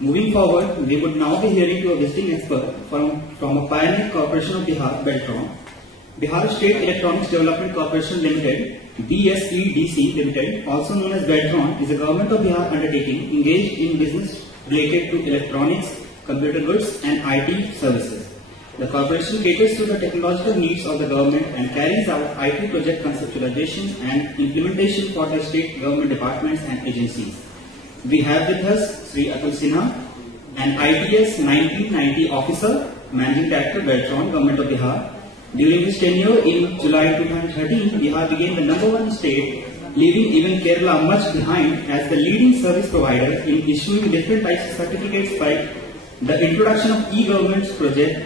Moving forward, we would now be hearing to a visiting expert from a pioneer corporation of Bihar, Beltron. Bihar State Electronics Development Corporation Limited, BSEDC Limited, also known as Beltron, is a government of Bihar undertaking engaged in business related to electronics, computer goods and IT services. The corporation caters to the technological needs of the government and carries out IT project conceptualization and implementation for the state government departments and agencies. We have with us Sri Atul Sinha, an IPS 1990 officer, Managing Director, Beltron, Government of Bihar. During his tenure in July 2013, Bihar became the #1 state, leaving even Kerala much behind as the leading service provider in issuing different types of certificates by the introduction of e-government project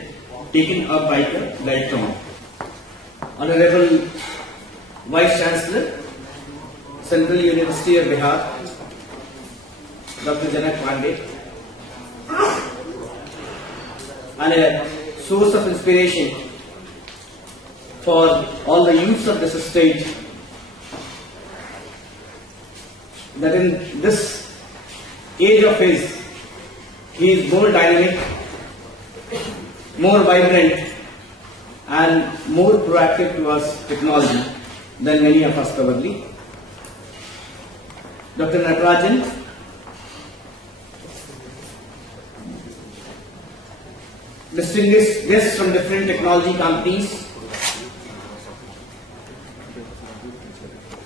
taken up by the Beltron. Honorable Vice Chancellor, Central University of Bihar, Dr. Janak Pandey, and a source of inspiration for all the youths of this state, that in this age of his, he is more dynamic, more vibrant and more proactive towards technology than many of us probably. Dr. Natarajan, distinguished guests from different technology companies,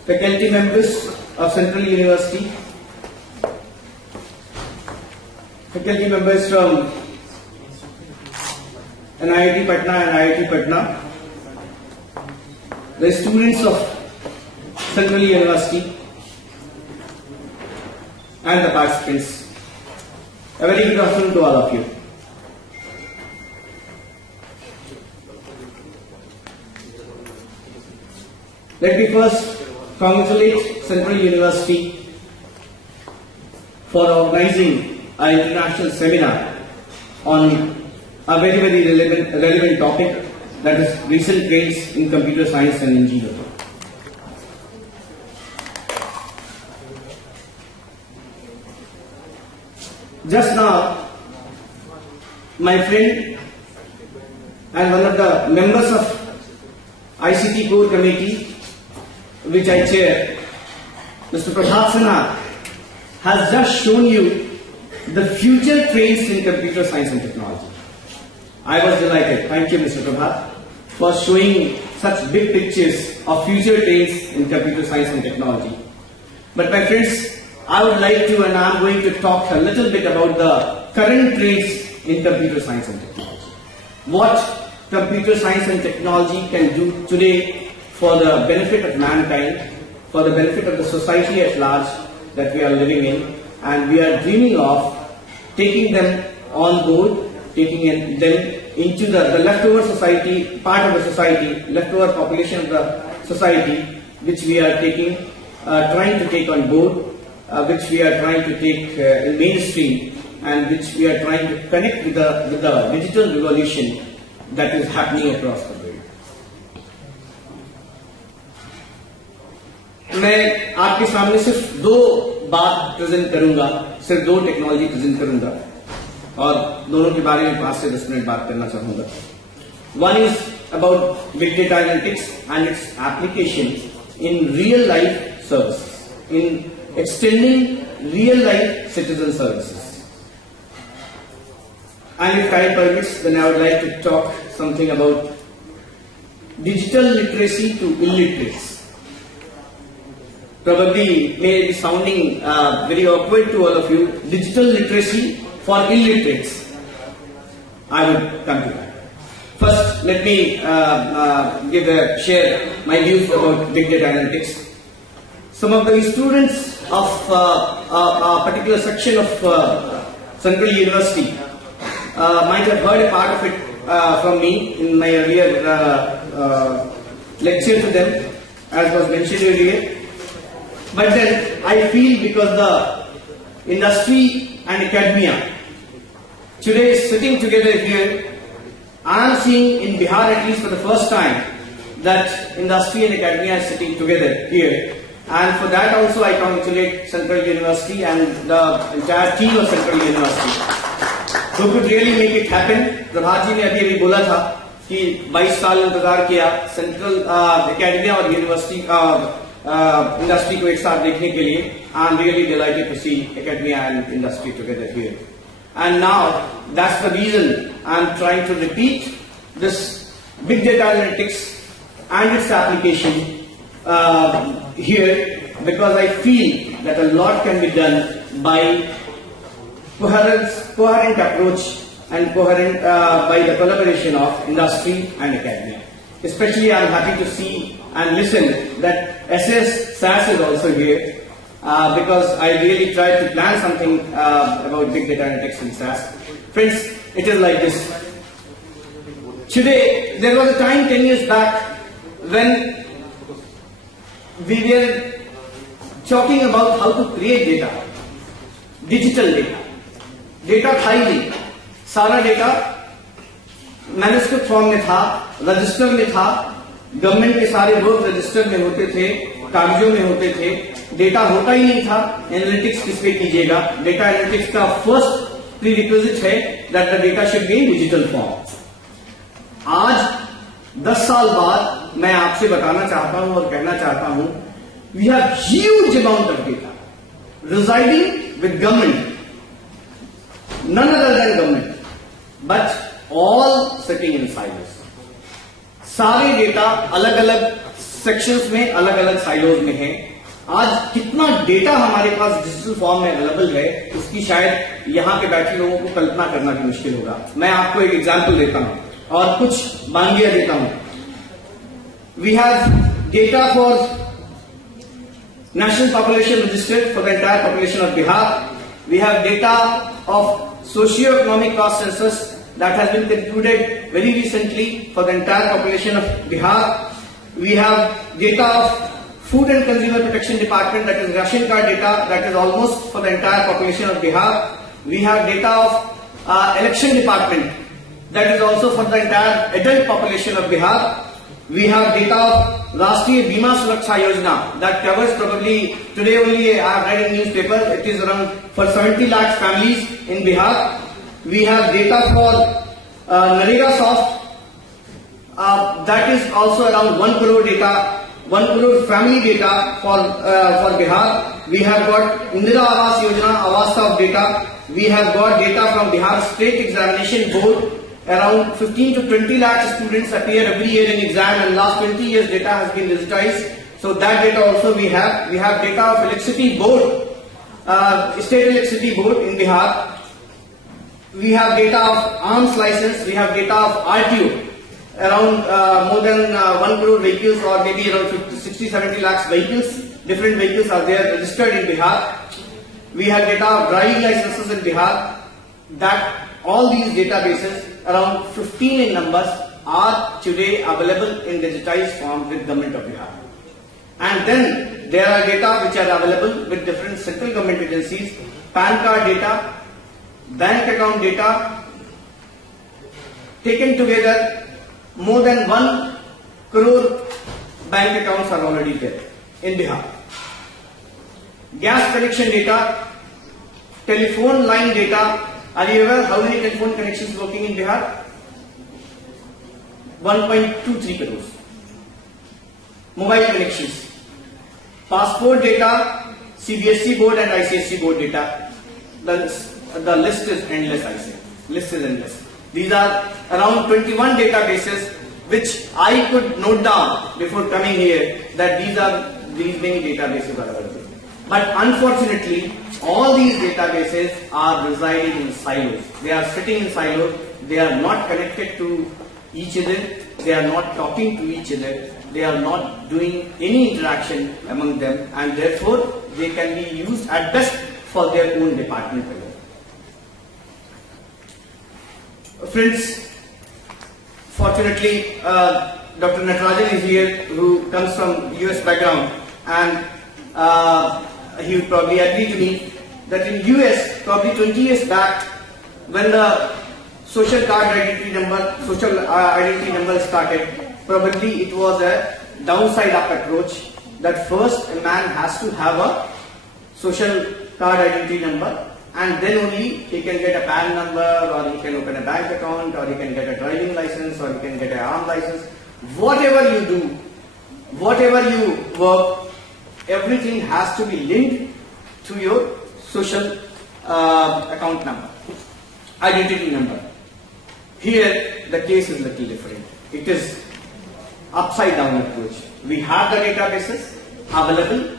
faculty members of Central University, faculty members from NIIT Patna and IIT Patna, the students of Central University and the participants. A very good afternoon to all of you. Let me first congratulate Central University for organizing an international seminar on a very relevant topic, that is recent trends in computer science and engineering. Just now, my friend and one of the members of ICT Core Committee, which I chair, Mr. Prabhat Sinha, has just shown you the future trends in computer science and technology. I was delighted. Thank you, Mr. Prabhat, for showing such big pictures of future trends in computer science and technology. But my friends, I would like to, and I am going to talk a little bit about the current trends in computer science and technology. What computer science and technology can do today for the benefit of mankind, for the benefit of the society at large that we are living in, and we are dreaming of taking them on board, taking them into the leftover society, part of the society, leftover population of the society, which we are trying to take on board, which we are trying to take in mainstream, and which we are trying to connect with the digital revolution that is happening across the world. मैं आपके सामने सिर्फ दो बात प्रेजेंट करूंगा, सिर्फ दो technology present करूंगा और दोनों के बारे में 5 से 10 मिनट बात करना चाहूंगा. One is about big data analytics and its application in real life services, in extending real life citizen services. And if time permits, then I would like to talk something about digital literacy to illiterates. Probably may be sounding very awkward to all of you. Digital literacy for illiterates. I would come to that. First, let me share my views about big data analytics. Some of the students of a particular section of Central University might have heard a part of it from me in my earlier lecture to them, as was mentioned earlier. But then I feel, because the industry and academia today is sitting together here, I am seeing in Bihar, at least for the first time, that industry and academia is sitting together here, And for that also I congratulate Central University and the entire team of Central University who could really make it happen. प्रभात जी ने अभी बोला था कि 22 साल इंतजार किया central academia और university industry को एक साथ देखने के लिए. I am really delighted to see academia and industry together here. And now that's the reason I'm trying to repeat this big data analytics and its application here, because I feel that a lot can be done by coherent approach and coherent by the collaboration of industry and academia. Especially I'm happy to see and listen that SAS is also here, because I really tried to plan something about big data analytics in SAS. Friends, it is like this. Today, there was a time 10 years back when we were talking about how to create data, digital data. Data था ही नहीं, सारा data manuscript form में था, रजिस्टर में था, गवर्नमेंट के सारे work register में होते थे, कागजों में होते थे, डेटा होता ही नहीं था. एनालिटिक्स किस पे कीजिएगा? डेटा एनालिटिक्स का फर्स्ट प्रीरिक्विजिट है that the data should be in digital form. आज 10 साल बाद मैं आपसे बताना चाहता हूं और कहना चाहता हूं, we have huge amount of data residing with government, none other than government, but all sitting in silos. सारे डेटा अलग अलग सेक्शंस में, अलग अलग साइलोज में है. आज कितना डेटा हमारे पास डिजिटल फॉर्म में अवेलेबल है, उसकी शायद यहां पे बैठे लोगों को कल्पना करना भी मुश्किल होगा. मैं आपको एक एग्जांपल देता हूं और कुछ बांगिया देता हूं. We have data for national population register for the entire population of Bihar. We have data of socio-economic cost census that has been concluded very recently for the entire population of Bihar. We have data of Food and Consumer Protection Department, that is ration card data, that is almost for the entire population of Bihar. We have data of Election Department, that is also for the entire adult population of Bihar. We have data of Rashtriya Bima Suraksha Yojana that covers probably today only I have read in newspaper it is around for 70 lakhs families in Bihar. We have data for Narega Soft that is also around 1 crore data, 1 crore family data for Bihar. We have got Indira Awas Yojana, Awas Soft data. We have got data from Bihar State Examination Board. Around 15 to 20 lakh students appear every year in exam, and last 20 years data has been digitized. So that data also we have. We have data of electricity board, state electricity board in Bihar. We have data of arms license. We have data of RTO. Around more than 1 crore vehicles, or maybe around 60-70 lakhs vehicles. Different vehicles are there registered in Bihar. We have data of driving licenses in Bihar. That all these databases, around 15 in numbers, are today available in digitized form with government of Bihar. And then there are data which are available with different central government agencies, PAN card data, bank account data, taken together more than 1 crore bank accounts are already there in Bihar. Gas connection data, telephone line data. Are you aware how many telephone connections working in Bihar? 1.23 crores. Mobile connections, passport data, CBSE board and ICSE board data. The list is endless, I say. List is endless. These are around 21 databases which I could note down before coming here that these many databases are available. But unfortunately, all these databases are residing in silos. They are sitting in silos. They are not connected to each other. They are not talking to each other. They are not doing any interaction among them, and therefore they can be used at best for their own department alone. Friends, fortunately, Dr. Natarajan is here, who comes from US background, and he would probably agree to me that in US, probably 20 years back, when the social identity number started, probably it was a downside up approach. that first a man has to have a social card identity number, and then only he can get a PAN number, or he can open a bank account, or he can get a driving license, or he can get an arm license. Whatever you do, whatever you work, everything has to be linked to your social account number, identity number. Here the case is little different. It is upside down approach. We have the databases available,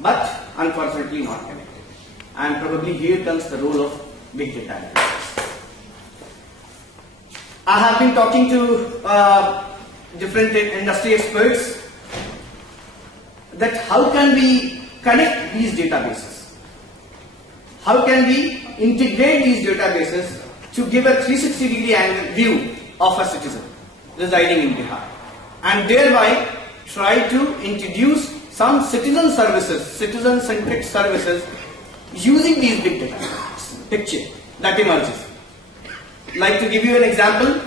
but unfortunately not connected. And probably here comes the role of big data analytics. I have been talking to different industry experts that how can we connect these databases? How can we integrate these databases to give a 360-degree view of a citizen residing in Bihar, and thereby try to introduce some citizen services, citizen-centric services using these big data picture that emerges. Like to give you an example,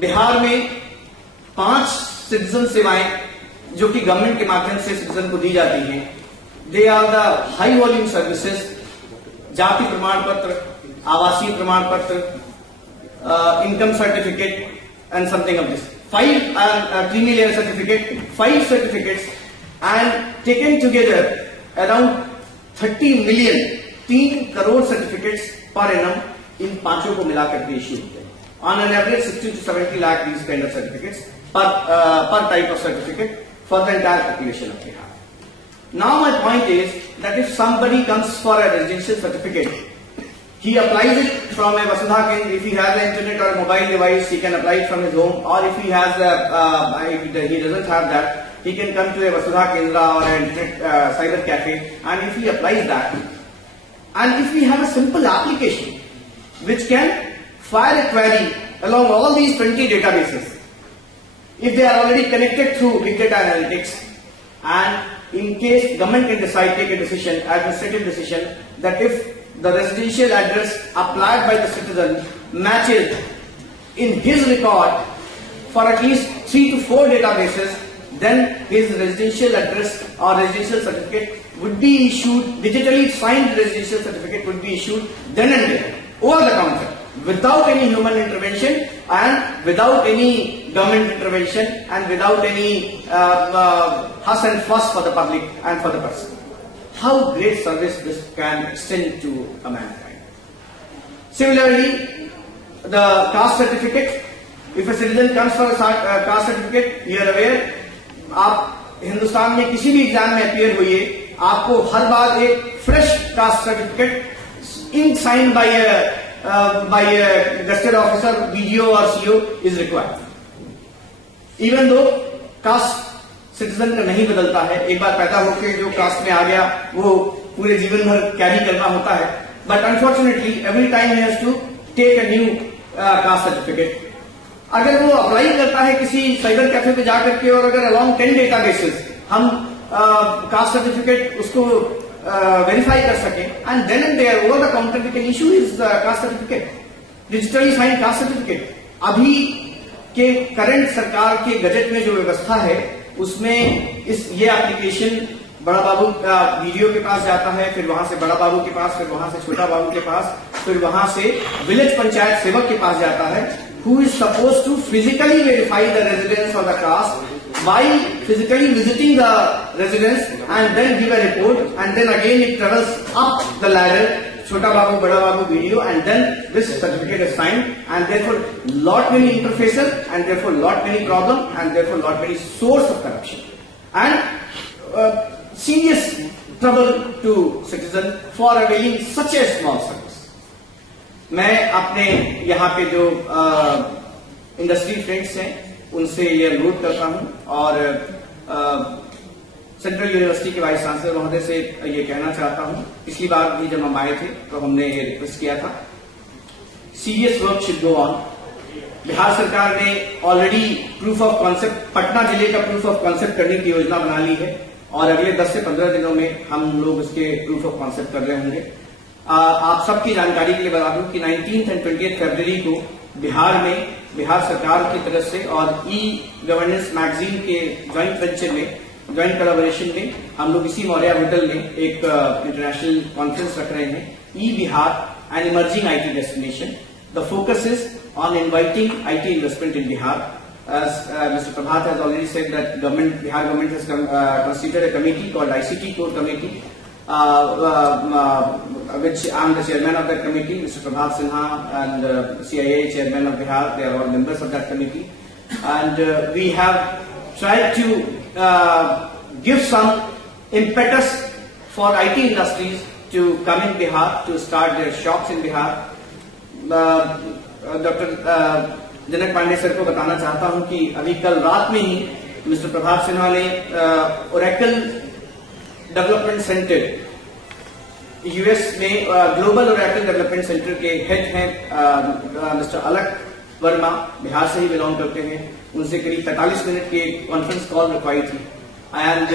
Bihar में 5 सिटीजन सेवाएं जो कि गवर्नमेंट के माध्यम से सिटीजन को दी जाती हैं, they are the high volume services, जाति प्रमाण पत्र, आवासीय प्रमाण पत्र, income certificate and something of this, 5 creamy layer certificate, 5 certificates, and taken together around 30 million, 3 crore certificates पर एनम इन पांचों को मिलाकर के इश्यू होते हैं. On an average 60 to 70 lakh these kind of certificates per type of certificate for the entire population of Bihar. Now my point is that if somebody comes for a residential certificate, he applies it from a Vasudha Kendra. If he has an internet or a mobile device, he can apply it from his home, or if he has if he doesn't have that, he can come to a Vasudha Kendra or an internet cyber cafe, and if he applies that, and if we have a simple application which can fire a query along all these 20 databases, if they are already connected through big data analytics, and in case government can decide, take a decision, administrative decision, that if the residential address applied by the citizen matches in his record for at least 3 to 4 databases, then his residential address or residential certificate would be issued, digitally signed residential certificate would be issued then and there, over the counter, without any human intervention and without any government intervention and without any fuss and fuss for the public and for the person. How great service this can extend to a mankind. Similarly, the caste certificate, if a citizen comes for a caste certificate, you are aware, आप हिंदुस्तान में किसी भी एग्जाम में अपीयर हुई, आपको हर बार एक fresh caste certificate in sign by gazetted officer, BDO और CO is required. Even though caste citizen का नहीं बदलता है, एक बार पैदा होकर जो कास्ट में आ गया वो पूरे जीवन भर कैरी करना होता है, but unfortunately every time he has to take a new caste certificate. अगर वो अप्लाई करता है किसी साइबर कैफे पे जाकर के और अगर अलॉन्ग 10 डेटाबेसेस हम कास्ट सर्टिफिकेट उसको वेरीफाई कर सके, and then and there over the counter we can issue his caste certificate, digitally sign caste certificate. अभी के करंट सरकार के गजट में जो व्यवस्था है उसमें ये एप्लीकेशन बड़ा बाबू वीडियो के पास जाता है, फिर वहां से बड़ा बाबू के पास, फिर वहां से छोटा बाबू के पास, फिर वहां से विलेज पंचायत सेवक के पास जाता है, who is supposed to physically verify the residence of the caste by physically visiting the residence and then give a report, and then again it travels up the ladder, Chota Babu, Bada Babu video, and then this certificate is signed, and therefore lot many interfaces, and therefore lot many problem, and therefore lot many source of corruption and serious trouble to citizen for availing such a small service. मैं अपने यहाँ पे जो industry friends हैं उनसे ये अनुरोध करता हूँ, और सेंट्रल यूनिवर्सिटी के वाइस चांसलर महोदय से ये कहना चाहता हूँ, पिछली बार भी जब हम आए थे तो हमने ये रिक्वेस्ट किया था, serious work should go on. Bihar सरकार ने already proof of concept, Patna जिले का प्रूफ ऑफ कॉन्सेप्ट करने की योजना बना ली है, और अगले 10 से 15 दिनों में हम लोग उसके प्रूफ ऑफ कॉन्सेप्ट कर रहे होंगे. आप सबकी जानकारी के लिए बता दूं कि 19th and 20th फरवरी को बिहार में बिहार सरकार की तरफ से और ई-गवर्नेंस मैगजीन के ज्वाइंट वेंचर में, ज्वाइंट कोलैबोरेशन में हम लोग इसी मौर्या होटल में एक इंटरनेशनल कॉन्फ्रेंस रख रहे हैं, ई Bihar an emerging IT destination. The focus is on inviting IT investment in Bihar. As Mr. Prabhat has already said that Bihar government has constituted a committee called ICT Core Committee, which I am the chairman of that committee. Mr. Prabhat Sinha and CIA chairman of Bihar, they are all members of that committee. And we have tried to give some impetus for IT industries to come in Bihar, to start their shops in Bihar. Doctor Janak Pandey sir को बताना चाहता हूं कि अभी कल रात में ही मिस्टर प्रभात सिन्हा ने ओरेकल डेवलपमेंट सेंटर यूएस में, ग्लोबल ओरेकल डेवलपमेंट सेंटर के हेड हैं मिस्टर अलक वर्मा, बिहार से ही बिलोंग करते हैं. उनसे करीब 45 मिनट की कॉन्फ्रेंस कॉल रखवाई थी. And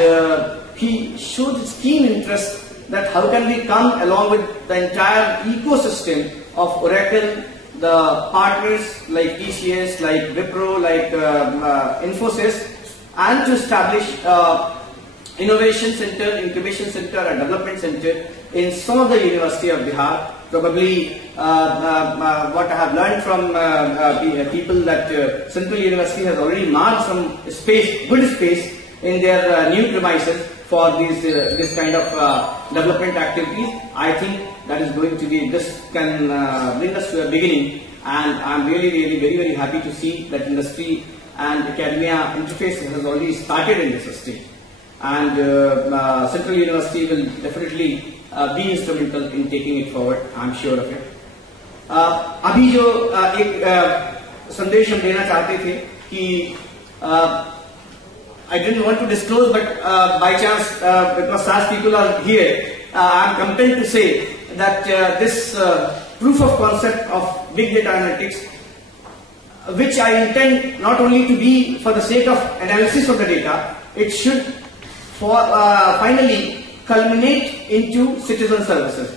he showed his keen interest that how can we come along with the entire ecosystem of Oracle, the partners like TCS, like Wipro, like Infosys, and to establish innovation center, incubation center and development center in some of the University of Bihar. Probably what I have learned from people that Central University has already marked some space, good space in their new premises for this kind of development activities. I think that is going to be, this can bring us to a beginning, and I am really very happy to see that industry and academia interface has already started in this stage, and Central University will definitely be instrumental in taking it forward. I am sure of it. अभी जो एक संदेश हम देना चाहते थे कि I didn't want to disclose, but by chance, because such people are here, I am compelled to say that this proof of concept of big data analytics, which I intend not only to be for the sake of analysis of the data, it should finally culminate into citizen services,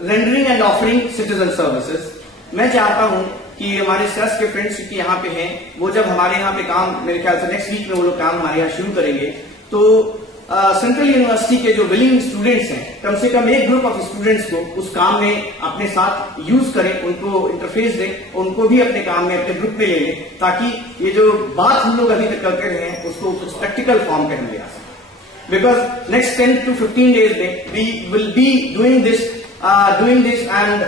rendering and offering citizen services. मैं चाहता हूं कि हमारे SES के फ्रेंड्स की यहाँ पे हैं, वो जब हमारे यहाँ पे काम, मेरे ख्याल से नेक्स्ट वीक में वो लोग काम हमारे यहाँ शुरू करेंगे, तो सेंट्रल यूनिवर्सिटी के जो विलिंग स्टूडेंट्स हैं, कम से कम एक ग्रुप ऑफ स्टूडेंट्स को उस काम में अपने साथ यूज करें, उनको इंटरफेस दें, उनको भी अपने काम में, अपने ग्रुप में ले लें, ताकि ये जो बात हम लोग अभी तक करते रहे हैं उसको कुछ प्रैक्टिकल फॉर्म पे हम ले आ सकें. बिकॉज नेक्स्ट 10 to 15 डेज में we will be doing this and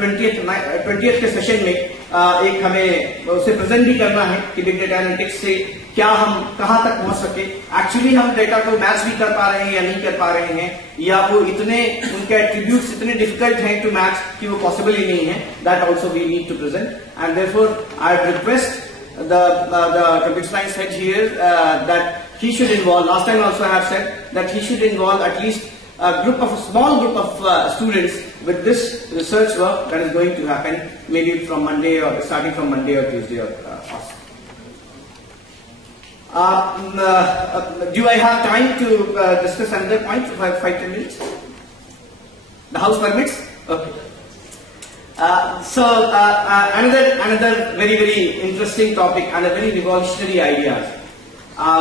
20th के सेशन में एक हमें उसे प्रेजेंट भी करना है कि बिग डेटा एनालिटिक्स से क्या हम कहां तक पहुंच सके, एक्चुअली हम डेटा को मैच भी कर पा रहे हैं या नहीं कर पा रहे हैं, या वो इतने उनके एट्रीब्यूट्स इतने डिफिकल्ट हैं टू मैच कि वो पॉसिबल ही नहीं है. That also we need to present, and therefore I request the computer science head here that he should involve. Last time also I have said that he should involve at least a small group of students with this research work that is going to happen maybe from Monday, or starting from Monday or Tuesday or do I have time to discuss another point? 5-10 minutes? The house permits? Okay. So another very interesting topic and a very revolutionary ideas,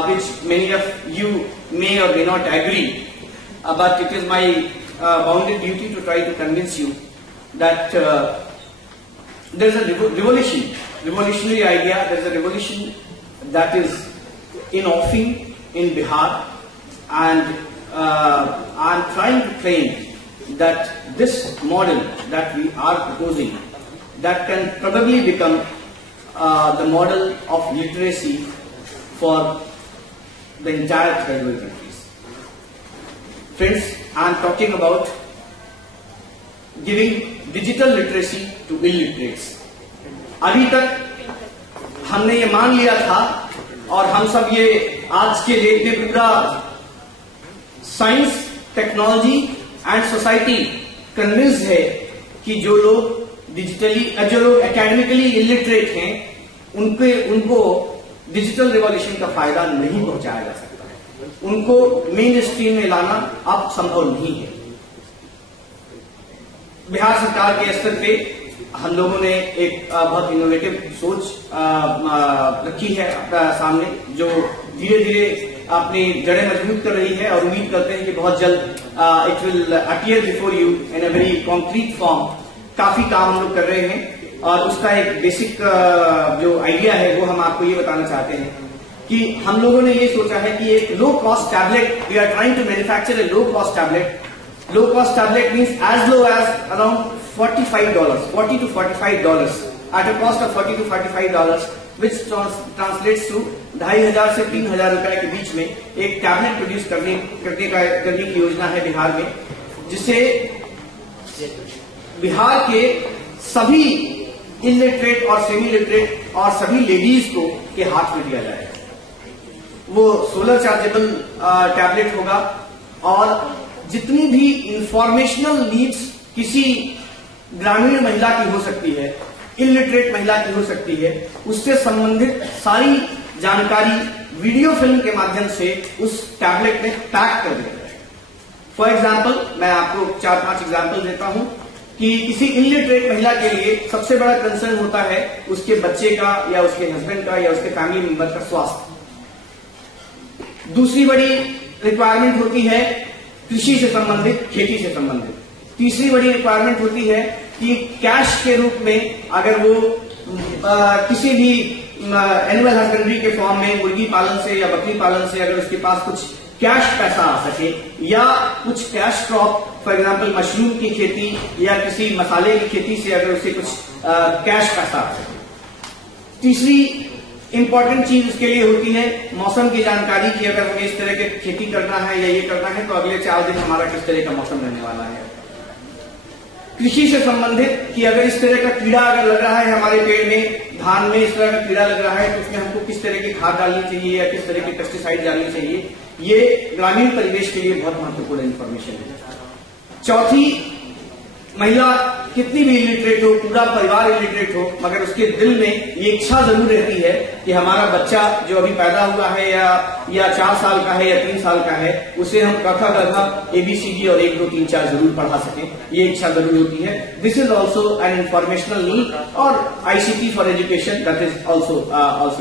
which many of you may or may not agree, but it is my bounded duty to try to convince you that there is a revolutionary idea. There is a revolution that is in offing in Bihar, and I am trying to claim that this model that we are proposing, that can probably become the model of literacy for the entire third world countries. Friends, I am talking about giving digital literacy to illiterates. अभी तक हमने ये मान लिया था, और हम सब ये आज के डेट में पूरा science, technology and society convince है कि जो लोग एकेडमिकली इलिटरेट हैं, उनको डिजिटल रिवॉल्यूशन का फायदा नहीं पहुंचाया जा सकता है, उनको मेन स्ट्रीम में लाना अब संभव नहीं है. बिहार सरकार के स्तर पे हम लोगों ने एक बहुत इनोवेटिव सोच रखी है अपना सामने, जो धीरे धीरे अपनी जड़ें मजबूत कर रही है और उम्मीद करते हैं कि बहुत जल्द it will appear before you in a very concrete form. काफी काम हम लोग कर रहे हैं और उसका एक बेसिक जो आइडिया है वो हम आपको ये बताना चाहते हैं कि हम लोगों ने ये सोचा है कि एक low cost tablet, we are trying to manufacture a low cost tablet. Low cost tablet means as low as around $45, $40 to $45, at a cost of $40 to $45, which translates to 2,500 से 3,000 रुपए के बीच में एक टैबलेट प्रोड्यूस करने की योजना है बिहार में, जिसे बिहार के सभी इलिटरेट और सेमी लिटरेट और सभी लेडीज को के हाथ में दिया जाएगा। वो सोलर चार्जेबल टैबलेट होगा और जितनी भी इंफॉर्मेशनल नीड्स किसी ग्रामीण महिला की हो सकती है, इलिटरेट महिला की हो सकती है, उससे संबंधित सारी जानकारी वीडियो फिल्म के माध्यम से उस टैबलेट में पैक कर दिया जाएगा। फॉर एग्जाम्पल, मैं आपको 4-5 एग्जाम्पल देता हूं कि किसी इलिटरेट महिला के लिए सबसे बड़ा कंसर्न होता है उसके बच्चे का या उसके हस्बैंड का या उसके फैमिली मेंबर का स्वास्थ्य। दूसरी बड़ी रिक्वायरमेंट होती है कृषि से संबंधित, खेती से संबंधित। तीसरी बड़ी रिक्वायरमेंट होती है कि कैश के रूप में अगर वो किसी भी एनिमल हस्बेंड्री के फॉर्म में मुर्गी पालन से या बकरी पालन से अगर उसके पास कुछ कैश पैसा आ सके या कुछ cash crop, for example mushroom की खेती या किसी मसाले की खेती से अगर उसे कुछ कैश पैसा आ सके। तीसरी इंपॉर्टेंट चीज उसके लिए होती है मौसम की जानकारी की अगर हमें इस तरह की खेती करना है या ये करना है तो अगले 4 दिन हमारा किस तरह का मौसम रहने वाला है। कृषि से संबंधित कि अगर इस तरह का कीड़ा अगर लग रहा है हमारे पेड़ में, धान में इस तरह का कीड़ा लग रहा है तो उसमें हमको किस तरह की खाद डालनी चाहिए या किस तरह की पेस्टिसाइड डालनी चाहिए, ये ग्रामीण परिवेश के लिए बहुत महत्वपूर्ण इंफॉर्मेशन है। चौथी, महिला कितनी भी इलिटरेट हो, पूरा परिवार इलिटरेट हो, मगर उसके दिल में ये इच्छा जरूर रहती है कि हमारा बच्चा जो अभी पैदा हुआ है या 4 साल का है या 3 साल का है, उसे हम क ख ग घ ABCD और 1 2 3 4 जरूर पढ़ा सकें, ये इच्छा जरूर होती है। This is also an informational need और ICT for education, that is also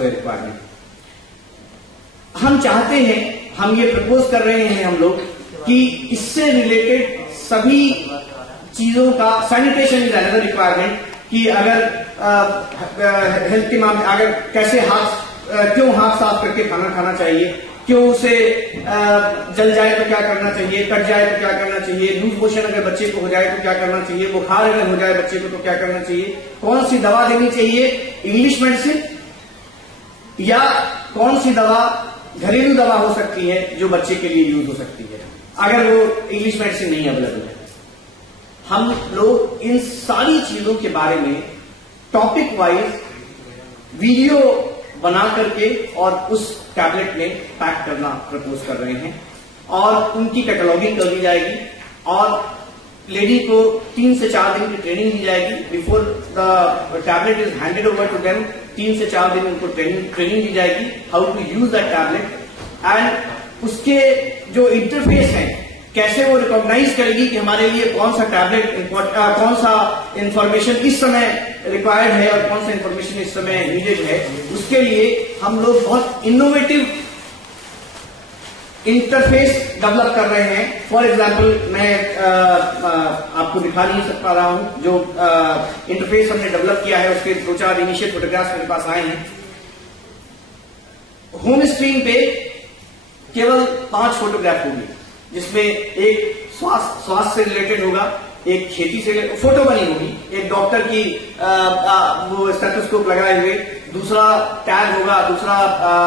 a requirement. हम चाहते हैं, हम ये प्रपोज कर रहे हैं हम लोग कि इससे रिलेटेड सभी चीजों का सैनिटेशन इज अनदर रिक्वायरमेंट कि अगर हेल्थ के मामले अगर कैसे क्यों हाथ साफ करके खाना खाना चाहिए, क्यों उसे जल जाए तो क्या करना चाहिए, कट जाए तो क्या करना चाहिए, लूज मोशन अगर बच्चे को हो जाए तो क्या करना चाहिए, बुखार अगर हो जाए बच्चे को तो क्या करना चाहिए, कौन सी दवा देनी चाहिए, इंग्लिश मेडिसिन या कौन सी दवा घरेलू दवा हो सकती है जो बच्चे के लिए यूज हो सकती है अगर वो इंग्लिश मेडिसिन नहीं अवेलेबल है। हम लोग इन सारी चीजों के बारे में टॉपिक वाइज वीडियो बना करके और उस टैबलेट में पैक करना प्रपोज कर रहे हैं और उनकी कैटलॉगिंग कर दी जाएगी और लेडी को 3 से 4 दिन की ट्रेनिंग दी जाएगी। Before the tablet is handed over to them 3 से 4 दिन उनको ट्रेनिंग दी जाएगी how to use that tablet and उसके जो इंटरफेस है कैसे वो रिकॉग्नाइज करेगी कि हमारे लिए कौन सा टैबलेट कौन सा इंफॉर्मेशन इस समय रिक्वायर्ड है और कौन सा इंफॉर्मेशन इस समय नीडेड है। उसके लिए हम लोग बहुत इनोवेटिव इंटरफेस डेवलप कर रहे हैं। फॉर एग्जाम्पल मैं आपको दिखा नहीं सकता रहा हूं जो इंटरफेस हमने डेवलप किया है उसके 2-4 इनिशियल फोटोग्राफ्स मेरे पास आए हैं। होम स्क्रीन पे केवल 5 फोटोग्राफ होंगी जिसमें एक स्वास्थ्य से रिलेटेड होगा, एक खेती से फोटो बनी होगी, एक डॉक्टर की वो स्टेथोस्कोप लगाए हुए, दूसरा टैग होगा, दूसरा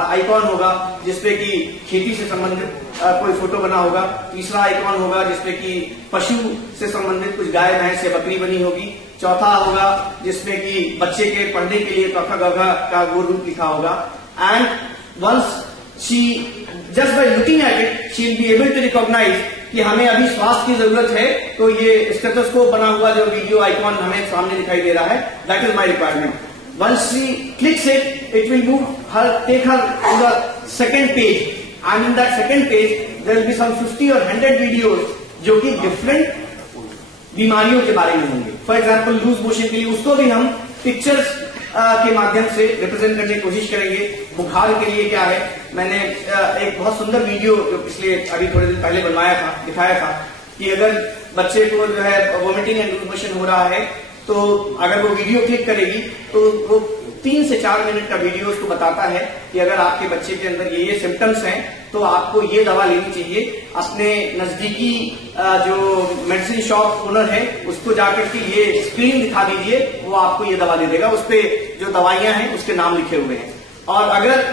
आइकॉन होगा जिसपे कि खेती से संबंधित कोई फोटो बना होगा, तीसरा आइकॉन होगा जिसपे कि पशु से संबंधित कुछ गाय भैंस या बकरी बनी होगी, चौथा होगा जिसमें कि बच्चे के पढ़ने के लिए क ख ग घ का वो रूप लिखा होगा and once she just by looking at it she will be able to recognize कि हमें अभी स्वास्थ्य की जरूरत है तो ये स्टेथोस्कोप बना हुआ जो वीडियो आइकॉन हमें सामने दिखाई दे रहा है that is my requirement. Once she clicks it will move her take her to the second page and in that second page there will be some 50 or 100 videos जो कि different बीमारियों के बारे में होंगे। फॉर एग्जाम्पल लूज मोशन के लिए उसको भी हम पिक्चर्स के माध्यम से रिप्रेजेंट करने की कोशिश करेंगे। बुखार के लिए क्या है, मैंने एक बहुत सुंदर वीडियो पिछले अभी थोड़े दिन पहले बनवाया था, दिखाया था कि अगर बच्चे को जो है वोमिटिंग एंड लूज मोशन हो रहा है तो अगर वो वीडियो क्लिक करेगी तो वो 3 से 4 मिनट का वीडियो उसको बताता है कि अगर आपके बच्चे के अंदर ये सिम्टम्स हैं तो आपको ये दवा लेनी चाहिए। अपने नजदीकी जो मेडिसिन शॉप ओनर है उसको जाकर के ये स्क्रीन दिखा दीजिए, वो आपको ये दवा दे देगा। उस पे जो दवाइयां हैं उसके नाम लिखे हुए हैं। और अगर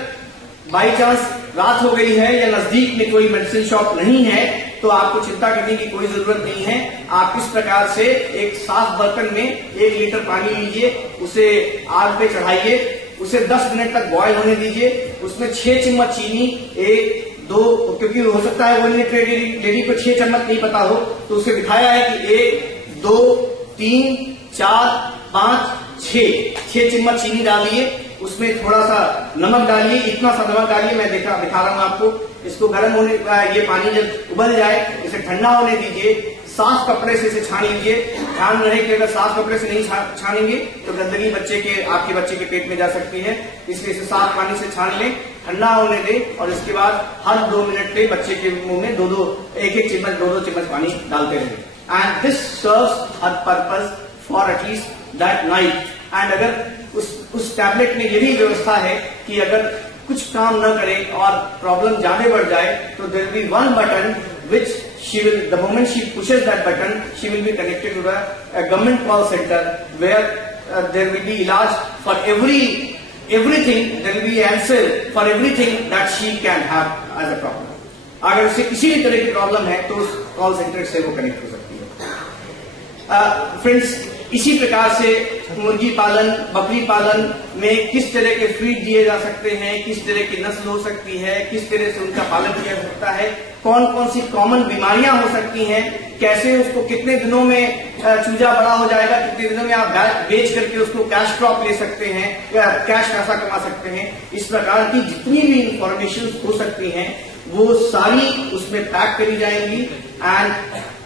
बाई चांस रात हो गई है या नजदीक में कोई मेडिसिन शॉप नहीं है तो आपको चिंता करने की कोई जरूरत नहीं है। आप इस प्रकार से एक साफ बर्तन में 1 लीटर पानी लीजिए, उसे आग पे चढ़ाइए, उसे 10 मिनट तक बॉयल होने दीजिए। उसमें 6 चम्मच चीनी, 1, 2, क्योंकि हो सकता है वो लेडी को 6 चम्मच नहीं पता हो तो उसे दिखाया है कि 1, 2, 3, 4, 5, 6 चम्मच चीनी डालिए। उसमें थोड़ा सा नमक डालिए, इतना सा नमक डालिए, मैं दिखा रहा हूं आपको। इसको गर्म होने ये पानी जब उबल जाए इसे ठंडा होने दीजिए, साफ कपड़े से इसे छान लीजिए। ध्यान रहे कि अगर साफ कपड़े से नहीं छानेंगे तो गंदगी आपके बच्चे के पेट में जा सकती है, इसलिए इसे साफ पानी से छान लें, ठंडा होने दें और इसके बाद हर 2 मिनट पे बच्चे के मुंह में 1-1 चम्मच 2-2 चम्मच पानी डालते रहें। And this serves her purpose for at least that night. And अगर उस टैबलेट में यही व्यवस्था है कि अगर कुछ काम न करे और प्रॉब्लम ज्यादा बढ़ जाए तो there will be one button which she will, the moment she pushes that button, she will be connected to the government call centre where there will be इलाज for everything, there will be answer for everything that she can have as a problem. अगर उसे किसी भी तरह की प्रॉब्लम है तो उस कॉल सेंटर से वो कनेक्ट हो सकती है। फ्रेंड्स, इसी प्रकार से मुर्गी पालन, बकरी पालन में किस तरह के फीड दिए जा सकते हैं, किस तरह की नस्ल हो सकती है, किस तरह से उनका पालन किया जा सकता है, कौन कौन सी कॉमन बीमारियां हो सकती हैं, कैसे उसको कितने दिनों में चूजा बड़ा हो जाएगा, कितने दिनों में आप बेच करके उसको कैश क्रॉप ले सकते हैं या कैश पैसा कमा सकते हैं। इस प्रकार की जितनी भी इंफॉर्मेशन हो सकती हैं वो सारी उसमें पैक करी जाएंगी। And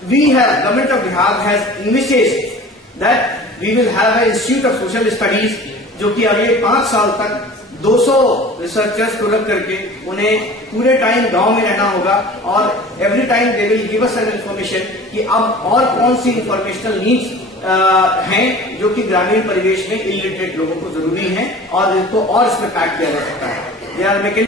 government of Bihar has envisaged that we will have an Institute of Social Studies जो कि अगले 5 साल तक 200 रिसर्चर्स को रख करके उन्हें पूरे टाइम गांव में रहना होगा और every time they will give us an information कि अब और कौन सी इंफॉर्मेशनल नीड्स हैं जो कि ग्रामीण परिवेश में इलिटरेट लोगों को जरूरी है और इनको और इसमें पैक किया जा सकता है।